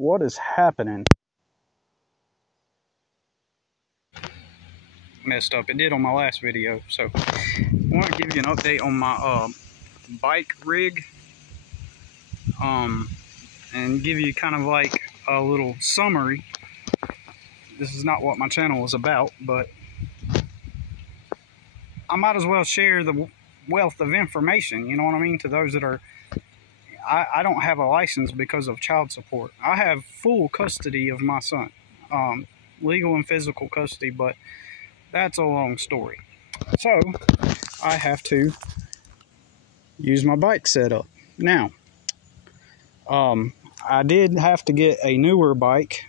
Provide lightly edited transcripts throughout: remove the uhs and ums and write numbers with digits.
What is happening? Messed up. It did on my last video. So I want to give you an update on my bike rig. And give you kind of like a little summary. This is not what my channel is about, but I might as well share the wealth of information, you know what I mean, to those that are... I don't have a license because of child support. I have full custody of my son, legal and physical custody, but that's a long story. So I have to use my bike setup. Now, I did have to get a newer bike.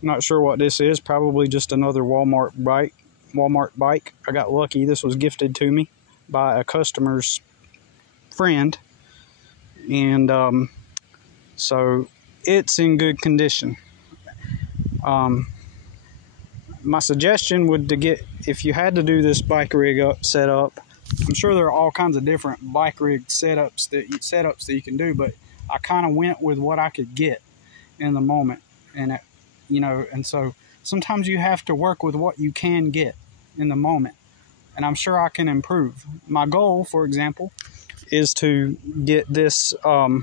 I'm not sure what this is, probably just another Walmart bike. I got lucky. This was gifted to me by a customer's friend. And so it's in good condition. My suggestion would to get, if you had to do this bike rig setup, I'm sure there are all kinds of different bike rig setups that you can do, but I kind of went with what I could get in the moment. And and so sometimes you have to work with what you can get in the moment. And I'm sure I can improve. My goal, for example, is to get this get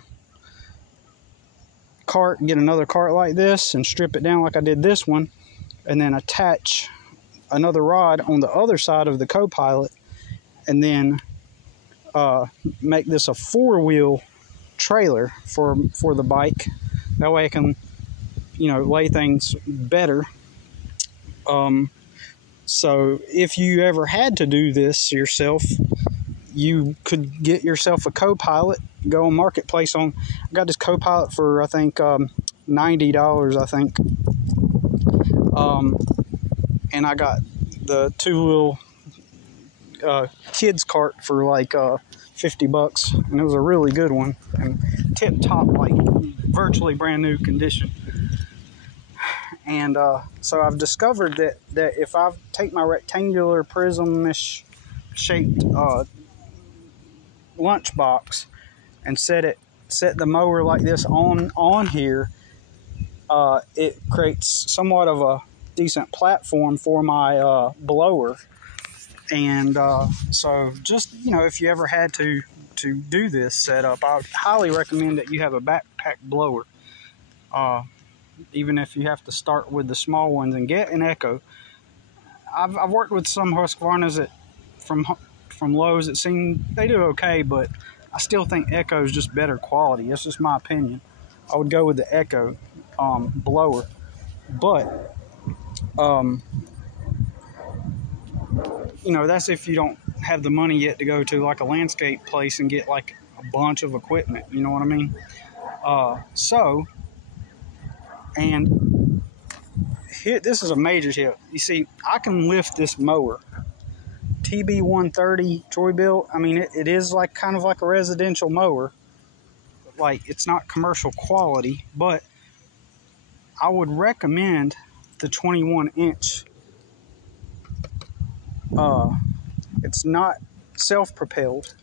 another cart like this and strip it down like I did this one, and then attach another rod on the other side of the CoPilot, and then make this a 4-wheel trailer for the bike. That way I can, lay things better. So if you ever had to do this yourself, you could get yourself a CoPilot, go on Marketplace I got this CoPilot for, I think, $90, I think. And I got the 2-wheel kids cart for like $50, and it was a really good one, and tip-top, like virtually brand new condition. And so I've discovered that if I take my rectangular prism-ish shaped lunchbox and set the mower like this on here, it creates somewhat of a decent platform for my blower. And so just, if you ever had to do this setup, I would highly recommend that you have a backpack blower. Even if you have to start with the small ones and get an Echo. I've worked with some Husqvarnas from Lowe's that they do okay, but I still think Echo is just better quality. That's just my opinion. I would go with the Echo blower. But that's if you don't have the money yet to go to like a landscape place and get like a bunch of equipment, you know what I mean? And here, this is a major tip. You see, I can lift this mower, TB130 Troy built. I mean, it is like kind of like a residential mower. Like, it's not commercial quality, but I would recommend the 21-inch. It's not self-propelled.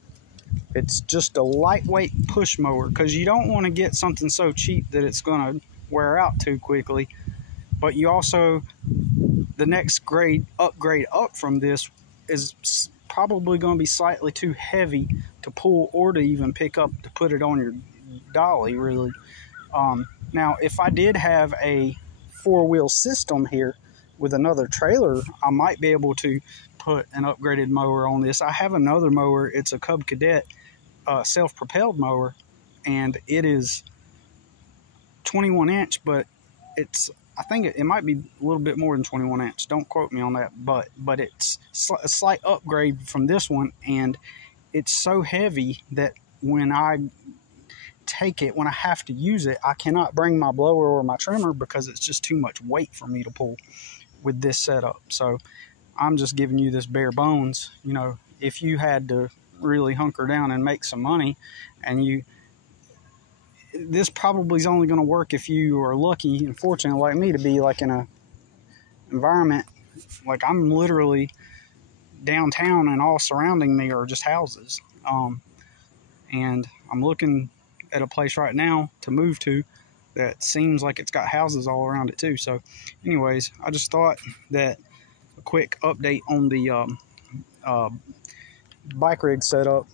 It's just a lightweight push mower, because you don't want to get something so cheap that it's going to wear out too quickly. But you also, the next upgrade up from this is probably going to be slightly too heavy to pull or to even pick up to put it on your dolly, really. Now, if I did have a 4-wheel system here with another trailer, I might be able to put an upgraded mower on this. I have another mower. It's a Cub Cadet self-propelled mower, and it is 21-inch, but I think it might be a little bit more than 21-inch. Don't quote me on that, but it's a slight upgrade from this one, and it's so heavy that when I have to use it, I cannot bring my blower or my trimmer because it's just too much weight for me to pull with this setup. So I'm just giving you this bare bones. If you had to really hunker down and make some money, and this probably is only going to work if you are lucky and fortunate like me to be like in a environment like I'm literally downtown, and all surrounding me are just houses. And I'm looking at a place right now to move to that seems like it's got houses all around it too. So anyways, I just thought that a quick update on the bike rig setup,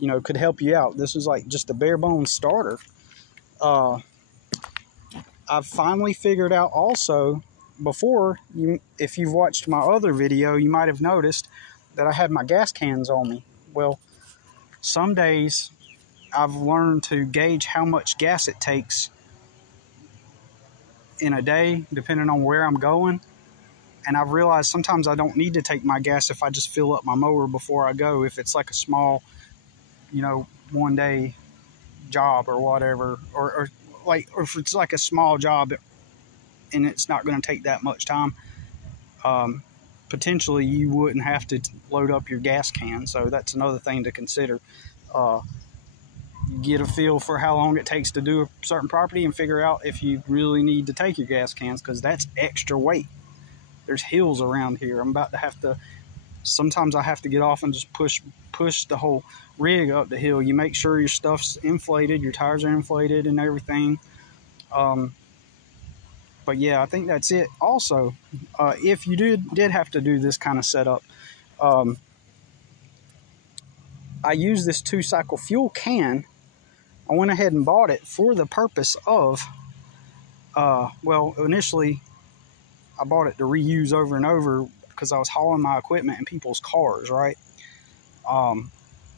you know, could help you out. This is like just a bare bones starter. I've finally figured out also, before, if you've watched my other video, you might have noticed that I had my gas cans on me. Well, some days I've learned to gauge how much gas it takes in a day, depending on where I'm going. And I've realized sometimes I don't need to take my gas if I just fill up my mower before I go, if it's like a small, you know, 1 day job or whatever, or if it's like a small job and it's not going to take that much time, potentially you wouldn't have to load up your gas can. So that's another thing to consider. Get a feel for how long it takes to do a certain property and figure out if you really need to take your gas cans, because that's extra weight. There's hills around here. I'm about to have to, sometimes I have to get off and just push the whole rig up the hill. You make sure your stuff's inflated, your tires are inflated and everything. But yeah, I think that's it. Also, if you did have to do this kind of setup, I use this 2-cycle fuel can. I went ahead and bought it for the purpose of, well, initially I bought it to reuse over and over because I was hauling my equipment in people's cars, right?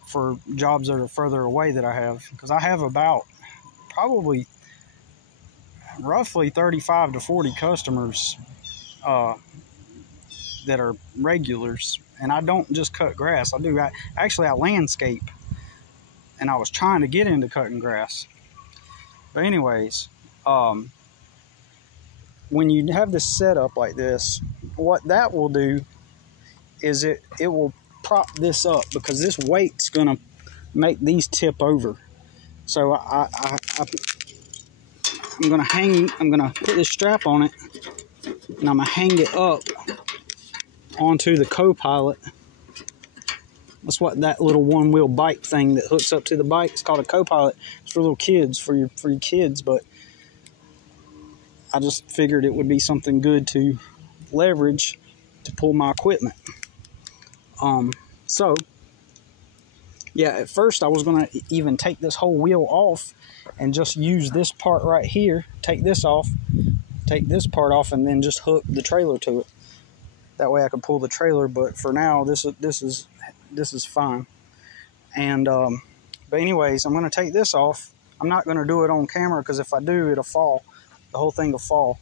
For jobs that are further away that I have, because I have about probably roughly 35 to 40 customers that are regulars, and I don't just cut grass. I landscape, and I was trying to get into cutting grass. But anyways, when you have this setup like this, what that will do is it will prop this up, because this weight's gonna make these tip over. So I'm gonna put this strap on it, and I'm gonna hang it up onto the CoPilot. That's what that little one-wheel bike thing that hooks up to the bike. It's called a CoPilot. It's for little kids, for your kids. But I just figured it would be something good to leverage to pull my equipment. So yeah, at first I was gonna even take this whole wheel off and just use this part right here. Take this off, take this part off, and then just hook the trailer to it. That way I could pull the trailer. But for now, this is fine. And but anyways, I'm gonna take this off. I'm not gonna do it on camera, because if I do, it'll fall. The whole thing will fall.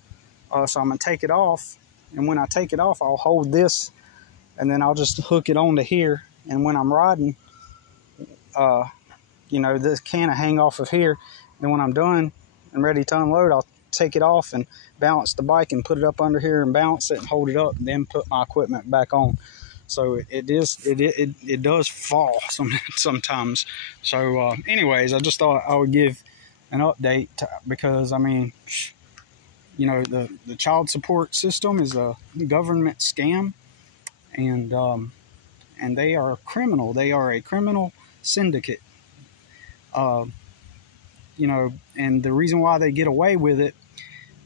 So I'm gonna take it off, and when I take it off, I'll hold this, and then I'll just hook it onto here. And when I'm riding, you know, this can hang off of here. And when I'm done and ready to unload, I'll take it off and balance the bike and put it up under here and balance it and hold it up, and then put my equipment back on. So it does fall sometimes. So anyways, I just thought I would give an update because I mean, you know, the child support system is a government scam, and they are criminal. They are a criminal syndicate. You know, and the reason why they get away with it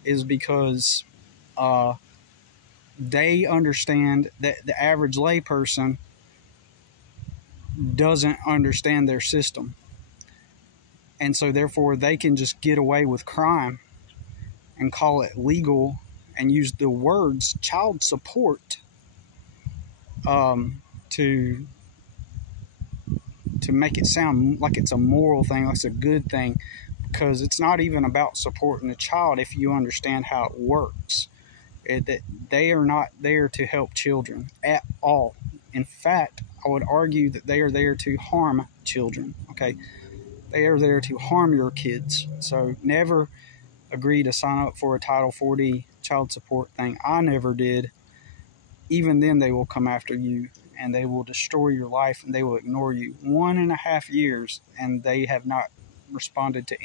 is because they understand that the average layperson doesn't understand their system. And so therefore they can just get away with crime and call it legal and use the words child support to make it sound like it's a moral thing, like it's a good thing, because it's not even about supporting the child if you understand how it works. That they are not there to help children at all. In fact, I would argue that they are there to harm children, okay? They are there to harm your kids. So never agree to sign up for a Title 40 child support thing. I never did. Even then, they will come after you, and they will destroy your life, and they will ignore you. 1.5 years, and they have not responded to